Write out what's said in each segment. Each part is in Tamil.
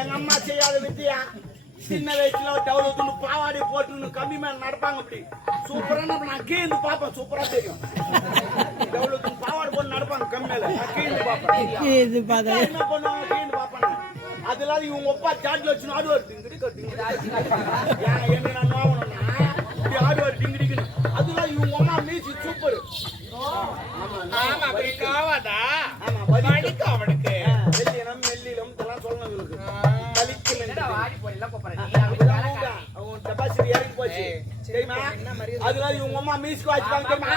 எங்க அம்மா செய்யாத வித்தியா சின்ன வயசுல டவுலுக்கு பாவாடி போட்டு கம்மி மேல நடப்பாங்க அப்படி சூப்பரா நான் கீழ்ந்து பாப்பேன் சூப்பரா தெரியும் டவுலுக்கு பாவாடி போட்டு நடப்பாங்க கம்மி மேல நான் கீழ்ந்து பாப்பேன் என்ன பண்ணுவாங்க கீழ்ந்து பாப்பேன் அதெல்லாம் இவங்க அப்பா சாட்ல வச்சு ஆடுவார் டிங்கிடி என்ன நான் நோவணும்னா இப்படி ஆடுவார் டிங்கிடிக்குன்னு அதெல்லாம் இவங்க அம்மா மீசி சூப்பர் ஆமா அப்படி காவாதா ஆமா படிக்க அவனுக்கு வெள்ளினம் மெல்லிலம் இதெல்லாம் சொல்லணும் இவளுக்கு கலிக்கு என்னடா வாடி போறீல கோப்பற நீ அவங்க டெபாசிட் இறங்கி போச்சு தெரியுமா அதெல்லாம் இவங்க அம்மா மீஸ்க்கு வச்சுப்பாங்க தெரியுமா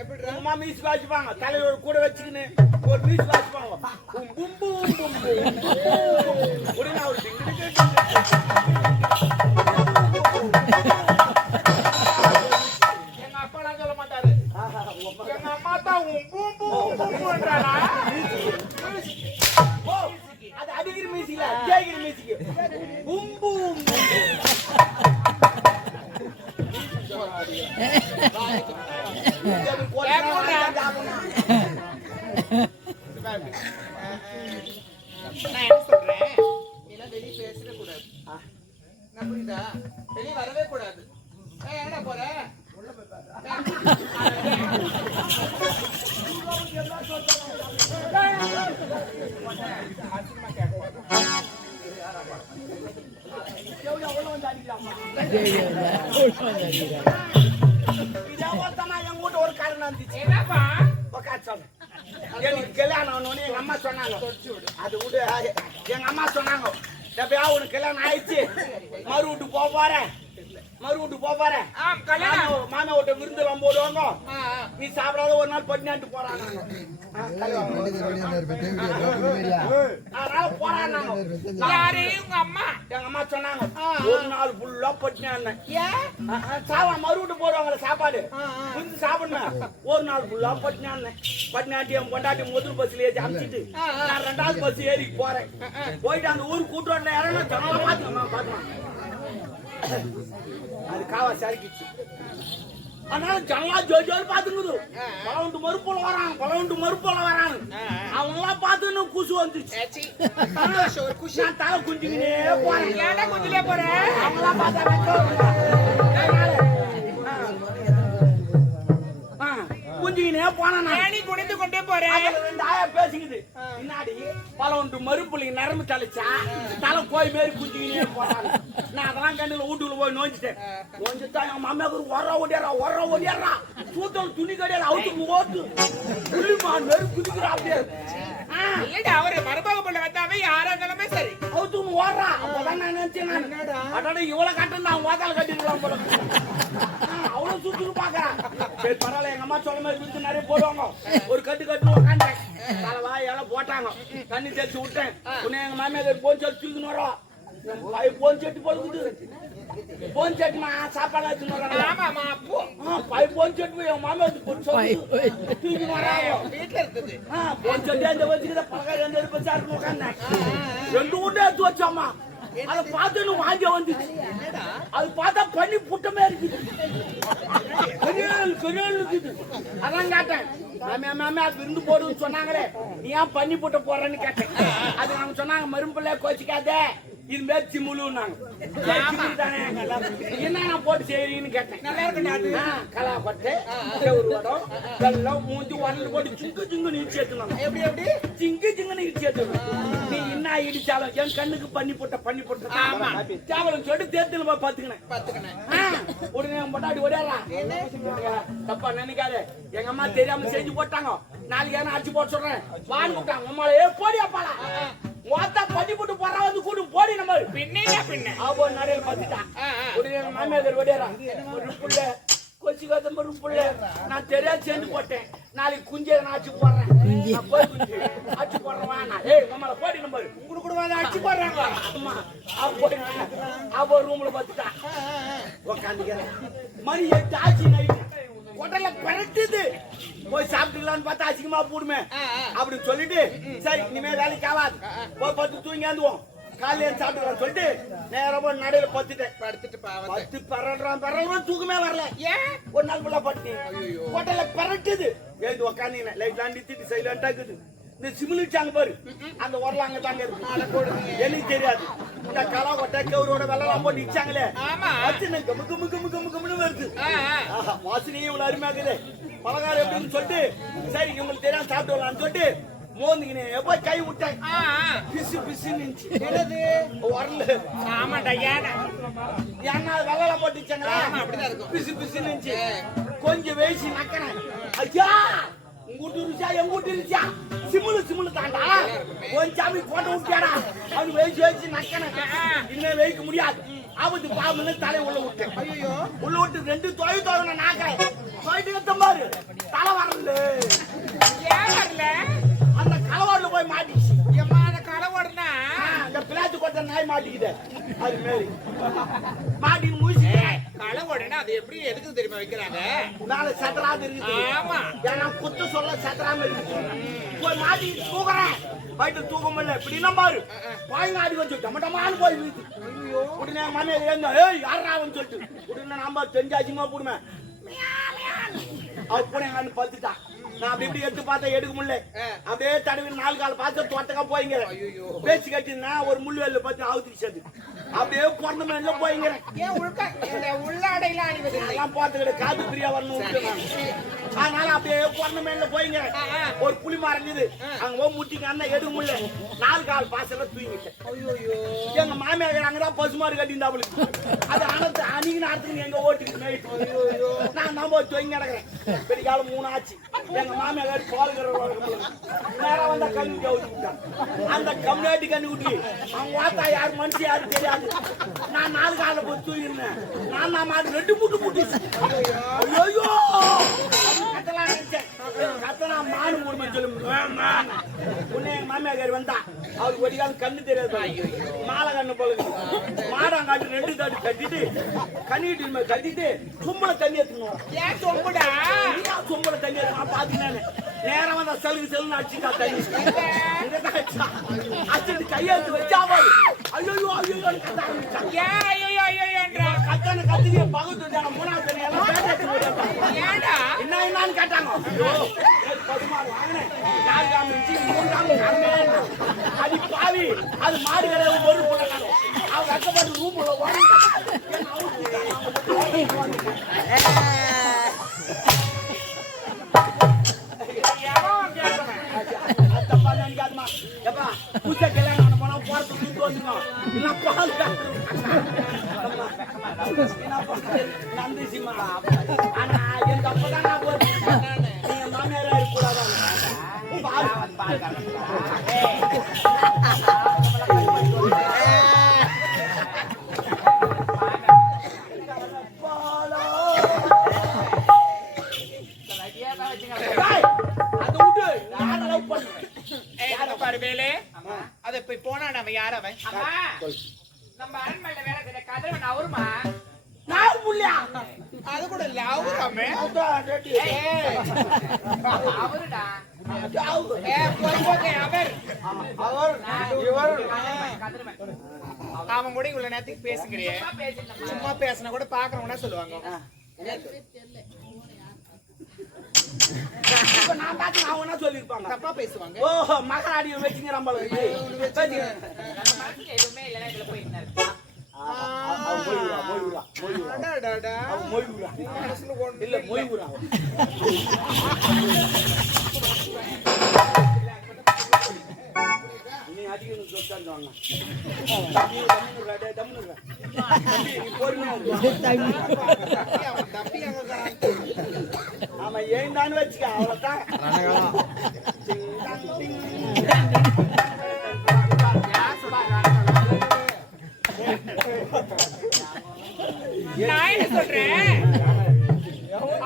எப்படி உங்க அம்மா மீஸ்க்கு வச்சுப்பாங்க தலையோட கூட வச்சுக்கின்னு ஒரு மீஸ்க்கு வச்சுப்பாங்க பும் பும் பும் உடனே அவர் எங்க அப்பா சொல்ல மாட்டாரு எங்க அம்மா தான் பும் பும் பும்ன்றானா அது அடிக்கிற மீசிக்கல ஜெயிக்கிற மீசிக்கு பும் பும் நான் என்ன சொல்றேன் நீலாம் வெளிய பேசவே கூடாது நான் புரியுதா வெளிய வரவே கூடாது எங்கடா போற உள்ள போய் ஒரு காரணம் இருந்துச்சு என்னப்பா எனக்கு கல்யாணம் எங்க அம்மா சொன்னாங்க அது விடு எங்க அம்மா சொன்னாங்க எப்பயா உனக்கு கல்யாணம் ஆயிடுச்சு மறு வீட்டு போறேன் மாமா விட்ட விருந்து எல்லாம் போடுவாங்க நீ சாப்பிடாத ஒரு நாள் பட்டினாட்டு போறாங்க அதனால போறாங்க யாரு உங்க அம்மா எங்க அம்மா சொன்னாங்க ஒரு நாள் ஃபுல்லா பட்டினா சாவா மறு வீட்டு போடுவாங்க சாப்பாடு விருந்து சாப்பிடணும் ஒரு நாள் ஃபுல்லா பட்டினாட்டி என் கொண்டாட்டி முதல் பஸ்ல ஏறி அமிச்சிட்டு நான் 2வது பஸ் ஏறி போறேன் போயிட்டு அந்த ஊர் கூட்டோட்ல இறங்க ஜனமா பாத்துக்கலாம் அது காவா சரிக்கிச்சு அதனால ஜனலா ஜோஜோல் பாத்துக்குது பலவுண்டு மறுப்போல வராங்க அவங்க எல்லாம் பார்த்து குசு வந்துச்சு நான் தலை குஞ்சுக்கினே போறேன் ஏன்டா குஞ்சிலே போற அவங்க எல்லாம் பார்த்தா குஞ்சுக்கினே போனா நீ குனிந்து கொண்டே போறேன் 2 ஆயா பேசிக்குது முன்னாடி பலவுண்டு மறுப்புள்ளிங்க நரம்பு தலைச்சா தலை கோய் மாரி குஞ்சுக்கினே போறாங்க நான் அதெல்லாம் கண்ணுல வீட்டுக்குள்ள போய் நோஞ்சிட்டேன் என் மாமியாக்கு ஒர ஓடியாரா சூத்தம் துணி கடையில அவுத்து ஓட்டு புள்ளிமா நெரு குதிக்கிறா அப்படியே இல்லடா அவரு மருமக பண்ண வந்தாவே யாரா இருந்தாலுமே சரி அவுத்து ஓடுறா அப்பதான் நான் நினைச்சேன் அடட இவ்வளவு கட்டு நான் ஓதால கட்டிருக்கலாம் போல அவ்வளவு சுத்துன்னு பாக்குறான் சரி பரவாயில்ல எங்க அம்மா சொல்ல மாதிரி விருந்து நிறைய போடுவாங்க ஒரு கட்டு உட்காந்தேன் தலைவா எல்லாம் போட்டாங்க தண்ணி தெளிச்சு விட்டேன் உன்னை எங்க மாமியார் போன் சொல்லி தூக்கின்னு வரோம் போன் செட்டு போடுது போன் செட்டுமா சாப்பாடு போன் செட்டு என் மாமியார் தூக்கி வராங்க வீட்டுல இருக்குது போன் செட்டு அந்த வச்சுக்கிட்ட பழக்கம் எந்த பச்சா இருக்கு உட்காந்தேன் 2 வீட்டை எடுத்து வச்சோம்மா அதை பார்த்து வாங்க வந்துச்சு அது பார்த்தா பண்ணி புட்டமே இருக்குது இருக்குது அதான் கேட்டேன் மாமே அது விருந்து போடுன்னு சொன்னாங்களே நீ ஏன் பண்ணி புட்ட போறேன்னு கேட்டேன் அது நாங்க சொன்னாங்க மரும்பிள்ளை கோச்சிக்காதே இது மேய்ச்சி முழுனாங்க என்ன நான் போட்டு செய்யறீங்கன்னு கேட்டேன் நல்லா இருக்கு கலாப்பட்டு ஒரு வடம் வெள்ளம் மூஞ்சி உடனே போட்டு சிங்கு நீச்சு ஏத்துனாங்க எப்படி சிங்கு நீச்சு ஏத்துனாங்க நீ என்ன இடிச்சாலும் என் கண்ணுக்கு பண்ணி போட்ட சாவலம் சொல்லிட்டு தேர்தல் போய் பாத்துக்கினேன் உடனே பொட்டாட்டி ஓடியாரலாம் தப்பா நினைக்காத எங்க அம்மா தெரியாம செஞ்சு போட்டாங்க நாளைக்கு ஏன்னா அடிச்சு போட்டு சொல்றேன் வான்னு கூப்பிட்டாங்க அம்மால போடியாப்பாளா ஓத்தா பண்ணி போட்டு போறா வந்து கூட்டு போடி நம்ம பின்ன ஆபோ நிறைய பார்த்துட்டான் உடனே எங்க மாமியார் ஓடியாரான் ஒரு புள்ள கொச்சிக்காத ஒரு புள்ள நான் தெரியாது சேர்ந்து போட்டேன் நாளைக்கு குஞ்சை நான் அடிச்சு போடுறேன் அடிச்சு போடுறேன் ஏய் நம்மள போடி நம்ம உங்களுக்கு கூட வந்து அடிச்சு போடுறாங்க அம்மா அப்போ ரூம்ல பார்த்துட்டான் உட்காந்துக்கிறேன் மணி 8 ஆச்சு நைட்டு ஹோட்டல்ல பரட்டுது போய் சாப்பிட்டுக்கலான்னு பார்த்தா அசிங்கமா போடுமே அப்படி சொல்லிட்டு சரி இனிமே வேலைக்கு ஆகாது போய் பத்து தூங்கியாந்துவோம் காலையில சாப்பிட்டுக்கலாம் சொல்லிட்டு நேரம் போய் நடையில படுத்துட்டு பரடுறான் தூக்கமே வரல ஏன் ஒரு நாள் ஃபுல்லா பட்டு ஹோட்டல்ல பரட்டுது எழுந்து உக்காந்தீங்க லைட் லாண்டி திட்டு சைலண்டா இருக்குது இந்த சிமிலிச்சாங்க பாரு அந்த உரல அங்க தாங்க இருக்கு எனக்கு தெரியாது இந்த களை கொட்டை கவுரோட வெள்ளலாம் போட்டு இச்சாங்களே வாசனை கமு கமு கமு கமு கமுன்னு வருது வாசனையே இவ்வளவு அருமையா இருக்குது பலகாரம் எப்படின்னு சொல்லிட்டு சரி இவங்களுக்கு தெரியாம சாப்பிட்டு வரலாம்னு சொல்லிட்டு மோந்துக்கினே எப்ப கை விட்டேன் பிசு பிசுன்னு வரல ஆமாண்டா ஏன்னா வெள்ளல போட்டு இச்சாங்களா பிசு பிசுன்னு கொஞ்சம் வேசி நக்கிறேன் ஐயா உங்கூட்டு இருச்சா எங்கூட்டு இருச்சா சிமுலு தாண்டா கொஞ்சம் கோட்டை விட்டியாடா அவனு வேசி நக்கணும் இனிமே வைக்க முடியாது ஆபத்து பாம்புன்னு தலை உள்ள விட்டேன் ஐயோ உள்ள விட்டு 2 தொழில் நாக்கிறேன் போயிட்டு பாரு தலை வரல அந்த களவாடுல போய் மாட்டிச்சு அந்த களவாடுனா அந்த பிளாத்து கொட்ட நாய் மாட்டிக்கிட்ட அது மாரி மாட்டின்னு முடிச்சு களவாடுனா அது எப்படி எதுக்கு தெரியுமா வைக்கிறாங்க நாளை சத்தராது இருக்குது ஆமா ஏன்னா குத்து சொல்ல சத்தராம இருக்கு போய் மாட்டிக்கிட்டு தூக்குறேன் போயிட்டு தூக்க முடியல இப்படின்னா பாரு பாய் நாடி கொஞ்சம் டமட்டமானு போய் வீட்டு உடனே மாமே ஏங்க ஏய் யாராவன்னு சொல்லிட்டு உடனே நாம தெரிஞ்சாச்சுமா போடுமே அவ பூனை எங்க பத்துட்டான் நான் அப்படி இப்படி எடுத்து பார்த்தா எடுக்க முடியல அப்படியே தடவி 4 கால் பார்த்து தோட்டக்கா போய்ங்க பேச்சு கட்டினா ஒரு முள்ளுவேல பார்த்து அவுத்துச்சு அப்படியே பிறந்த மேல போய்ங்கிறேன் உள்ளாடையில எல்லாம் பார்த்துக்கிட்டு காது பிரியா வரணும் அதனால அப்படியே பிறந்த மேல போய்ங்கிறேன் ஒரு புளி மறைஞ்சது அங்க போய் முட்டிங்க அண்ணன் எடுக்க முடியல 4 கால் பாசல தூங்கிட்டேன் எங்க மாமியார் அங்கதான் பசுமாறு கட்டியிருந்தா அவளுக்கு அது அனத்து அணிக்கு நேரத்துக்கு எங்க ஓட்டிக்கு நான் நம்ம தொங்கி கிடக்குறேன் பெரிய காலம் 3 ஆச்சு எங்க மாமியார் பாலுகிற நேரம் வந்தா கண்ணு ஊட்டி விட்டான் அந்த கம்யூனிட்டி கண்ணு ஊட்டி அவங்க வாத்தா யாரு மனுஷன் யாரும் தெரியாது நான் 4 கால போய் தூங்கிருந்தேன் நான் மாடு 2 முட்டு ஐயோ கத்தலாம் நினைச்சேன் கத்தனா மாடு மூணு சொல்லும் உன்னை எங்க மாமியார் வந்தா அவருக்கு ஒரு காலம் கண்ணு தெரியாது மாலை கண்ணு போல மாடாங்காட்டு 2 தாடி கட்டிட்டு கண்ணிட்டு கட்டிட்டு சும்பளை தண்ணி எடுத்துக்கணும் ஏன் சொம்புடா சும்பளை தண்ணி எடுத்து பாத்தீங்கன்னா நேரம் வந்தா செலுன்னு அடிச்சுட்டா தண்ணி அடிச்சுட்டு கையெழுத்து வச்சா ஐயோ ஐயோ கத்தான கத்திரியை பகுத்து 3ஆவது தண்ணி எல்லாம் என்னன்னு கேட்டாங்க அது பாவி அது மாடு ஒரு போட்டாங்க அவங்க கஷ்டப்பட்டு ரூம் பூச்சை கல்யாணம் போனா போறதுக்கு வந்துடும் பால் நந்திசிமா ஆனா எங்க அப்பதான் நீங்க மாமியாரா இருக்கக்கூடாது அத போய் போனா நம்ம யார் அவன் நம்ம அரண்மனையில வேலை செய்யற கதிரவன் அவருமா அது கூட இல்ல அவருமே அவருடா அவன் கூட இவ்வளவு நேரத்துக்கு பேசுகிறியே சும்மா பேசினா கூட பாக்குறவனா சொல்லுவாங்க நான் பார்த்து அவங்க சொல்லிருப்பாங்க தப்பா பேசுவாங்க ஓஹோ மகனாடி வச்சுங்க நம்ம எதுவுமே இல்லைன்னா இதுல போய் இல்ல மொய்வுரா நீ அடிக்கணும் சொல்லிட்டாங்க ஆமா ஏன் தான் வச்சுக்க அவ்வளவுதான் நான் என்ன சொல்றேன்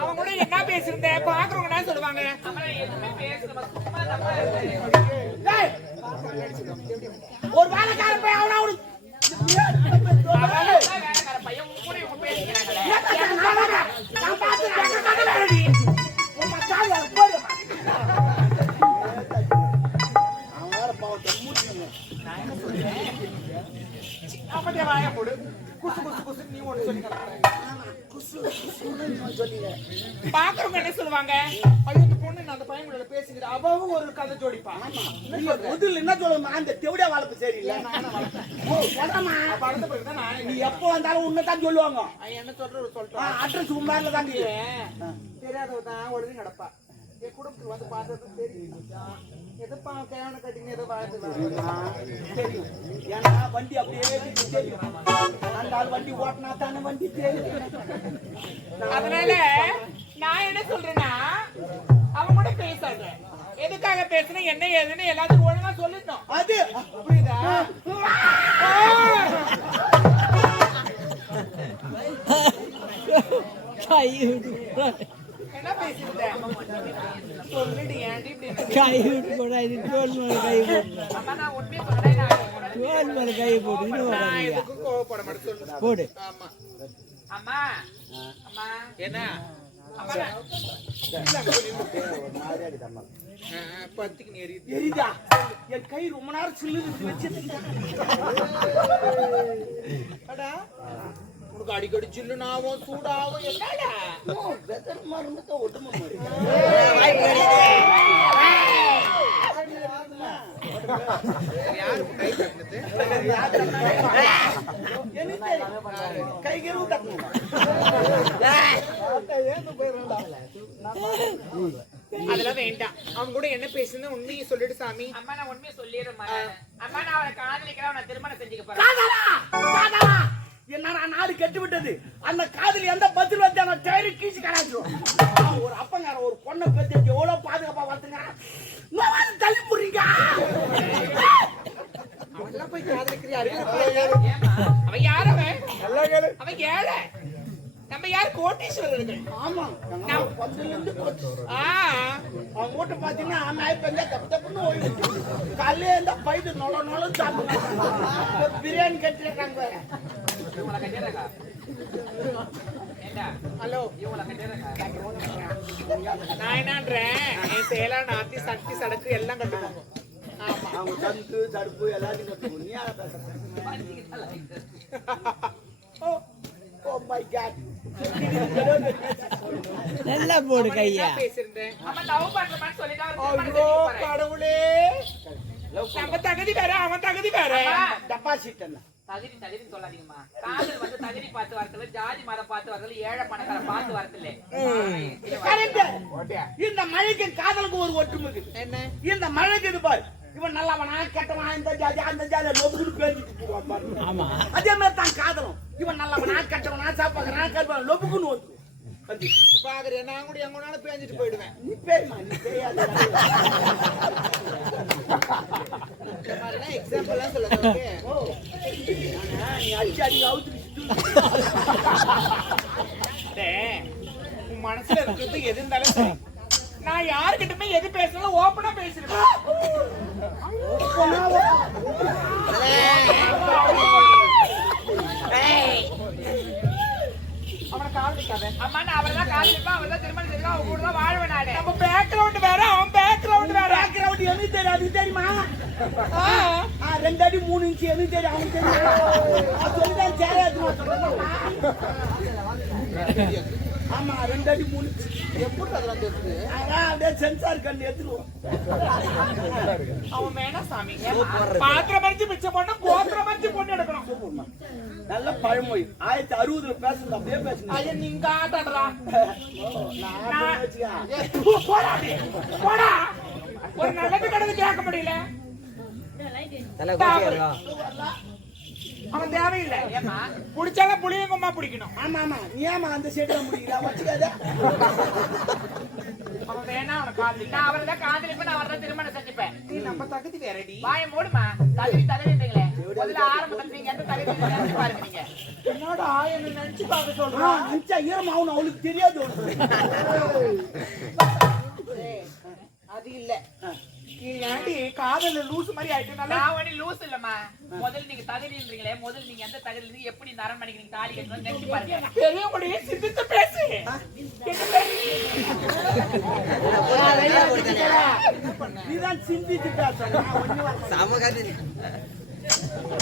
அவன் கூட என்ன பேசிருந்தேன் பாக்குறவங்க என்ன சொல்லுவாங்க ஒரு வேலைக்கார பையன் அவனா பையன் கூட இவங்க பேசுகிறாங்களே அப்படியே வாய போடு. குசு குசு குசு நீ ஒண்ணு சொல்லி கிடக்குற. பாக்குறவங்க என்ன சொல்லுவாங்க? ஐயோ இந்த பொண்ணு நான் அந்த பையன் கூட பேசிக்கிறேன். அவவும் ஒரு கதை ஜோடிப்பா. முதல்ல என்ன சொல்லுமா அந்த தெவடியா வளர்ப்பு சரியில்லை. படத்தை பிறகுதான் நான் நீ எப்போ வந்தாலும் உன்னதான் சொல்லுவாங்க. என்ன சொல்ற சொல்லிட்டோம். அட்ரஸ் உண்மையில தான் தெரியாதவ தான் ஒழுங்கு நடப்பா. என் குடும்பத்துக்கு வந்து பார்த்தது தெரியும். எதுப்பா கேவனை கட்டிங்க ஏதோ வாழ்த்து தெரியும். ஏன்னா வண்டி அப்படியே தெரியும். அந்த ஆள் வண்டி ஓட்டினா தானே வண்டி தெரியும். அதனால நான் என்ன சொல்றேன்னா அவங்க கூட பேசாத. எதுக்காக பேசணும் என்ன ஏதுன்னு எல்லாத்துக்கும் ஒழுங்கா சொல்லிட்டோம். அது புரியுதா? என்ன பேசிட்டேன் சொல்லிட்டு ஏன்டி இப்படி கை விட்டு போடா இது தோல் மேல கை போடு அம்மா நான் உண்மையை சொல்றேன். தோல் மேல கை போடு இன்னும் நான் எதுக்கும் கோவப்பட மாட்டேன் சொல்லு. போடு ஆமா அம்மா அம்மா என்ன அம்மா பத்துக்கு நீ எரிதா என் கை ரொம்ப நேரம் சில்லு வச்சு உனக்கு அடிக்கடி சில்லுனாவும் சூடாவும் என்னடா மருந்து ஒட்டுமா கை கருவு தட்டணும். அதெல்லாம் வேண்டாம். அவங்க கூட என்ன பேசுன்னு உண்மையை சொல்லிட்டு சாமி. அம்மா நான் உண்மையை சொல்லிடுறேன். அம்மா நான் அவனை காதலிக்கிறேன், அவனை திருமணம் செஞ்சுக்க போறேன். என்ன நாடு கெட்டு விட்டது. அந்த காதலி எந்த பதில் வந்து அவன் டயரு கீச்சு கலாச்சிடும். ஒரு அப்பங்கார ஒரு பொண்ணை பேசி எவ்வளவு பாதுகாப்பா வளர்த்துங்கிறான். தள்ளி போடுறீங்க. அவெல்லாம் போய் காதலிக்கிறியா? அவன் யார்? அவன் ஏழை. நம்ம யார்? கோட்டீஸ்வரர்கள். ஆமா பத்துல இருந்து அவன் மூட்டை பாத்தீங்கன்னா நாய் பெஞ்சா தப்பு தப்புன்னு ஓய்வு. காலையில இருந்தா பைது நொல நொல சாப்பிடுவாங்க. பிரியாணி கட்டிருக்காங்க. இவங்களை கட்டிடுறாங்க. ஹலோ இவங்களை கட்டிடுறாங்க. நான் என்னன்றேன் என் சேலா நாத்தி சக்தி சடக்கு எல்லாம் கட்டுவாங்க. ஆமா அவங்க சந்து சடுப்பு எல்லாத்தையும் கட்டுவோம். நீ யார பேசுற? Oh my God. நல்லா போடு கையா பேசிருந்தேன். அம்மா லவ் பண்றமான்னு சொல்லிட்டு அவர் திருமணம் ஐயோ செஞ்சுக்க போறேன். கடவுளே நம்ம தகுதி வேற அவன் தகுதி வேற. டெபாசிட் என்ன? தகுதின்னு சொல்லாதீங்கம்மா. காதல் வந்து தகுதி பார்த்து வரதுல, ஜாதி மதம் பார்த்து வரதுல, ஏழை பணக்கார பார்த்து வரதுல. இந்த மழைக்கு காதலுக்கு ஒரு ஒற்றுமை இருக்குது. என்ன இந்த மழைக்கு இது பாரு, இவன் நல்லவனா கெட்டவனா இந்த ஜாதி அந்த ஜாதி லொபுக்குன்னு பேசிட்டு போவான் பாரு. ஆமா அதே மாதிரி தான் காதலும். இவன் நல்லவனா கெட்டவனா சாப்பாக்குறான் கருப்பான் லொபுக்குன்னு ஓட்டு பாக்குறேன். நான் கூட எங்கனாலும் பேஞ்சிட்டு போயிடுவேன். நீ பேருமா நீ தெரியாது. இந்த மாதிரிலாம் எக்ஸாம்பிள்லாம் சொல்லுங்க. நீ அடிச்சு அடி அவுத்து உன் மனசுல இருக்கிறது எது இருந்தாலும் சரி. நான் யாருக்கிட்டுமே எது பேசணும் ஓப்பனா பேசிருக்கேன். அவனை காதலிக்காத. அம்மா நான் அவரை தான் காதலிப்பேன், அவரை தான் திருமணம் செஞ்சுக்க, அவங்க கூட தான் வாழ்வேன் நானு. நம்ம பேக்ரவுண்ட் வேற அவன் பேக்ரவுண்ட் வேற. பேக்ரவுண்ட் எனக்கு தெரியாது தெரியுமா? 2 அடி 3 இன்ச்சு எனக்கு தெரியும் அவனுக்கு தெரியும். சொல்லிதான் சேராது. ஆமா 2 அடி 3 இன்ச்சு எப்படி அதெல்லாம் தெரியுது? அதான் அப்படியே சென்சார் கண்ணு எடுத்துருவோம். அவன் வேணா சாமி. பாத்திரம் மறிச்சு மிச்சம் பண்ண கோத்திரம் மறிச்சு பொண்ணு எடுக்கணும். நல்ல பழமொழி. 1960 பேசுறது அப்படியே பேசுங்க. ஐயா நீங்க ஆட்டாடுறா. போடா ஒரு நல்லது கடந்து கேட்க முடியல. அவன் தேவையில்லை. புடிச்சாலும் புளியங்கம்மா பிடிக்கணும். ஆமா ஆமா நீ ஏமா அந்த சைடுல முடியல வச்சுக்காத. அவன் வேணா அவனை காதலி. நான் அவரை தான் காதலிப்பேன், நான் அவரை தான் திருமணம் செஞ்சுப்பேன். நீ நம்ம தகுதி வேறடி. வாயை மூடுமா. தகுதின்றீங்களே, முதல்ல ஆரம்பத்துல நீங்க எந்த தகுதி நினைச்சு பாருங்க. நீங்க என்னடா என்ன நினைச்சு பார்க்க சொல்றான். அஞ்சா ஈரம் அவனுக்கு தெரியாது. அது இல்ல ஏன்டி காதல லூசு மாதிரி ஆயிட்டனால. நான் ஒண்ணு லூஸ் இல்லம்மா. முதல்ல நீங்க தகுதின்றீங்களே, முதல்ல நீங்க எந்த தகுதியில இருந்து எப்படி இந்த அரண்மனைக்கு நீங்க தாலி கட்டணும்னு நினைச்சு பாருங்க. பெரியவங்களுடைய சிந்தித்து பேசு. நீதான் சிந்திச்சு பேசணும்.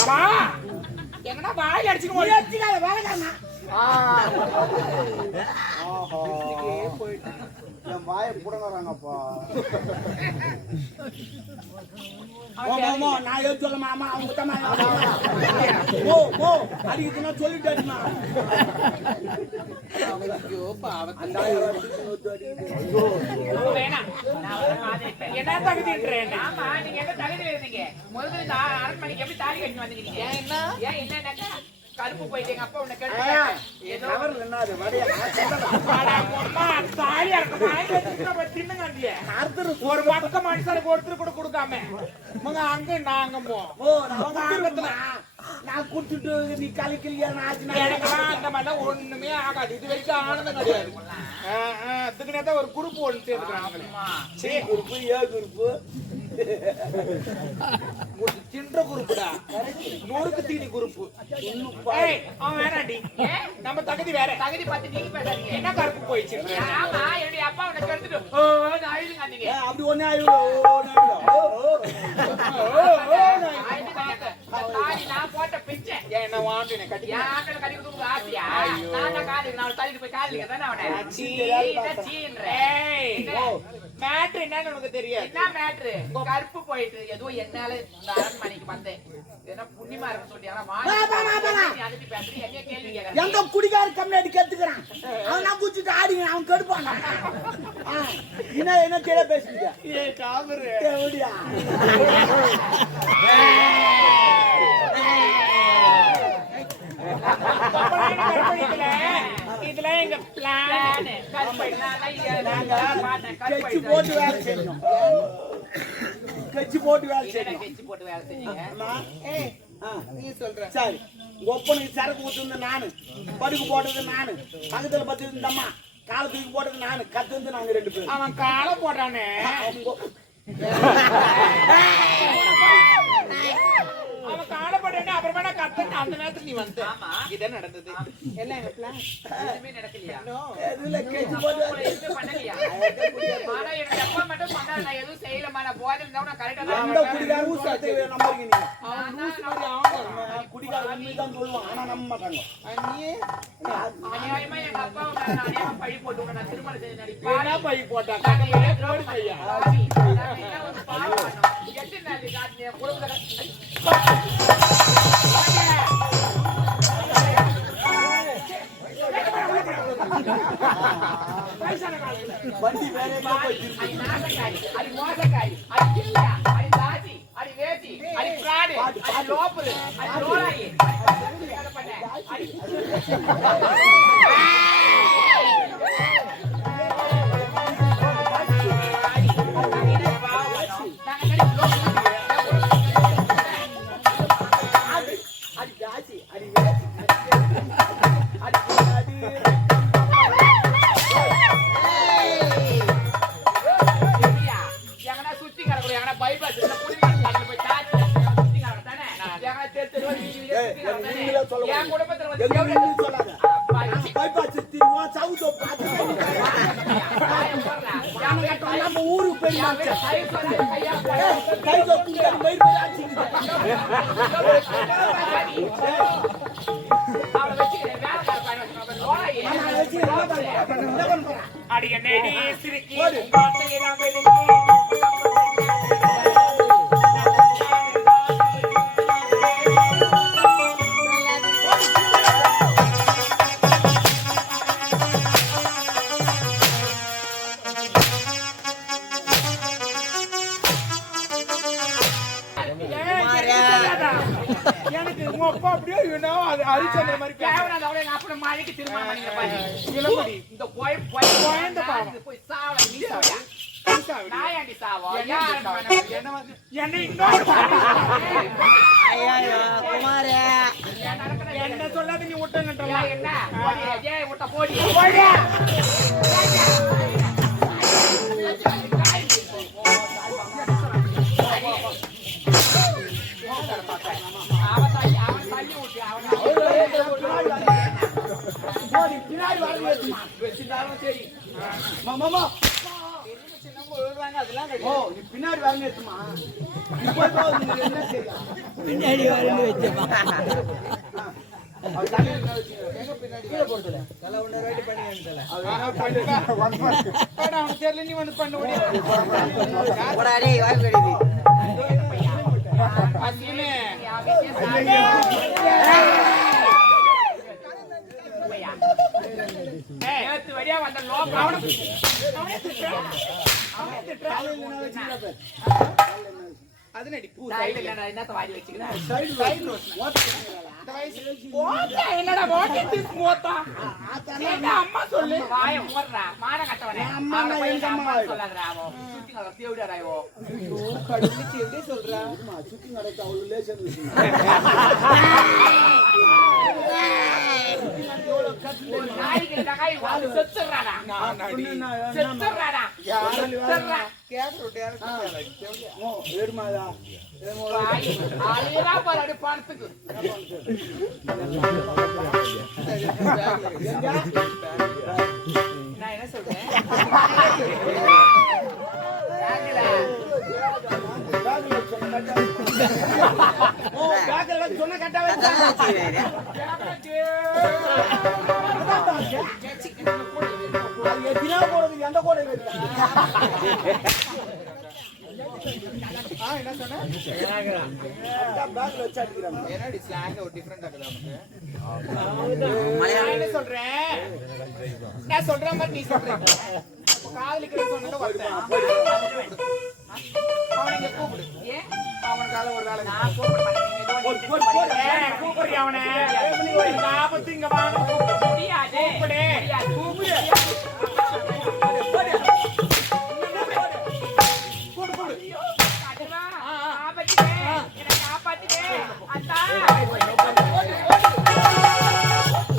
அம்மா எங்கடா வாய் அடிச்சுட்டு ஓடி அடிச்சுக்காத வேலைக்காரனா என் வாயை புடங்குறாங்கப்பா. நான் எது சொல்ல மாமா அவங்க ஓ அடிக்குதுன்னா சொல்லிட்டேன் என்ன தகுதின்றேன் ஆமா நீங்க எந்த தகுதியில இருந்தீங்க முதல்ல இந்த அரண்மனைக்கு எப்படி தாலி கட்டி வந்தீங்க ஏன் என்னன்னாக்கா கருப்பு போயிட்டு எங்க அப்பா உன்னை கேட்டு ஒரு பக்க மனுஷனுக்கு ஒருத்தர் கூட கொடுக்காம அங்க நாங்க நான் குடுத்துட்டு நீ கலைக்கலையா எனக்கெல்லாம் அந்த மாதிரிலாம் ஒண்ணுமே ஆகாது. இது வரைக்கும் ஆனந்தம் கிடையாது. அதுக்குனே ஒரு குரூப் ஒன்று சேர்ந்துக்கிறாங்க. குரூப்பு ஏ குரூப்பு சின்ற குரூப்புடா, நூறுக்கு தீனி குரூப்பு. அவன் வேணாண்டி, நம்ம தகுதி வேற. தகுதி பார்த்து நீங்க பேசாதீங்க. என்ன கருப்பு போயிடுச்சு? ஆமா என்னுடைய அப்பா உன்னை கெடுத்துட்டு அழுதுங்க நீங்க. அப்படி ஒண்ணே தாலி நான் போட்ட பிச்சை என்ன வாண்டு கட்டி என் ஆட்டல கட்டி கொடுக்க ஆசையா? நான் காது நான் தள்ளிட்டு போய் காதலிக்க தானே அவனை மேட்ரு என்னன்னு உனக்கு தெரியாது. என்ன மேட்ரு? கருப்பு போயிட்டு ஏதோ என்னால இந்த அரண்மனைக்கு வந்தேன். என்ன புண்ணியமா இருக்கு சொல்லி அதுக்கு பேசுறேன். என்ன கேள்வி கேட்கறேன்? எங்க குடிகார கம்யூனிட்டி கேட்டுக்கிறான் அவன் நான் குடிச்சிட்டு ஆடிங்க அவன் கெடுப்பான். என்ன தெரிய பேசுறீங்க? இதுல எங்க பிளான் கட்சி போட்டு வேலை செய்யணும். கட்சி போட்டு வேலை செய்யணும். கெச்சி போட்டு வேலை செஞ்சீங்க. நீ சொல்ற சரி ஒப்பனுக்கு சரக்கு ஊத்துந்து நானு, படுக்கு போட்டது நானு, பக்கத்துல பத்து இந்த அம்மா கால தூக்கி போட்டது நானு, கத்து வந்து நாங்க 2 பேரும். அவன் காலை போட்டானே, அவன் காலை போட்டானே. அப்புறமா நான் கத்தேன். அந்த நேரத்துக்கு நீ வந்து இதான் நடந்தது. எல்லாம் எங்க பிளான் எதுவுமே நடக்கலையா? எதுல கட்சி போட்டு உங்களை எதுவுமே பண்ணலையா? ஆனா எனக்கு அப்பா மட்டும் பண்ணா நான் எதுவும் செய்யலமா. நான் போதை இருந்தா நான் கரெக்டா அந்த குடிகார ஊசாத்தை நம்புறீங்க நீங்க? அவன் குடிகார உண்மைதான் சொல்லுவான் ஆனா நம்ப மாட்டாங்க. அநியாயமா எங்க அப்பா அநியாயமா பழி போட்டு விட நான் திருமணம் செய்து என்ன நடிப்பேன். பை போட்டா கடையில பையா வண்டி வேற எங்க போயிட்டு அது மோசக்காரி, அது கில்லியா, அது தாசி, அது வேசி, அது பிராடு, அது லோப்பரு, அது லோலாயி, எனக்கு உங்க அப்பா அப்படியே அரிச்சந்திர மாதிரி அப்புறம் மழைக்கு திருமணம் பண்ணிக்கிறேன். இளமடி இந்த கோயம் குழந்தை பாவம். போய் சாவ நீ சாவியா? நாயாண்டி சாவா? என்ன இன்னொரு குமாரே என்ன சொல்லாத நீ விட்டுங்கன்றா என்ன ஏன் விட்ட போடி பின்னாடி வரணுமா? என்ன செய்யும்? பின்னாடி வரண்டு வச்சமா அவர் தலையில என்ன வச்சுக்கிறாரு? எங்க பின்னாடி கீழே போடுறதுல. அவனுக்கு தெரியல நீ வந்து பண்ண ஓடி அசினே நேத்து வழியா வந்த லோகம் அவனை தலையில என்ன வச்சுக்கிறாரு? அது நடி பூ சைடுல இல்ல நான் என்னத்த வாரி வச்சுக்கிறேன் சைடு ஓட்டுறாங்களா? இந்த வயசு போட்டா என்னடா போட்டு போட்டா என்ன அம்மா சொல்லு வாய மூடுறா மான கட்டவனே அம்மா அவனை போய் எங்க அம்மா? சொல்லாதடா அவோ சுத்திங்கள தேவடிடா இவோ கடவுளுக்கு எப்படி சொல்றா அம்மா, சுத்தி நடக்க அவ்வளவு லேசா இருந்துச்சு. ஒரு நாய்க்கு தகாய் வாழு செத்துறாடா செத்துறாடா செத்துறா கேட்கறோம் ஓ, ஏறுமாதா? அலையறா பாரு அடி பணத்துக்கு நான் என்ன சொல்றேன் பேக்ல சொன்ன கட்டா ஓ, பேக்ல வச்சு சொன்ன கட்டா வச்சா. அது எத்தினா போறது எந்த கோடை வைக்க? என்ன சொன்ன பேக்ல வச்சு அடிக்கிறாங்க. என்னடி ஸ்லாங் ஒரு டிஃபரெண்ட் ஆகுது நான் என்ன சொல்றேன் நான் சொல்ற மாதிரி நீ சொல்ற காதலிக்கிற சொன்னது வருத்தேன் அவனை கூப்பிடு ஏன் அவனுக்காக ஒரு வேலை நான் கூப்பிட மாட்டேன் கூப்பிடுறியா அவனை ஆபத்து இங்க வாங்க முடியாது கூப்பிடு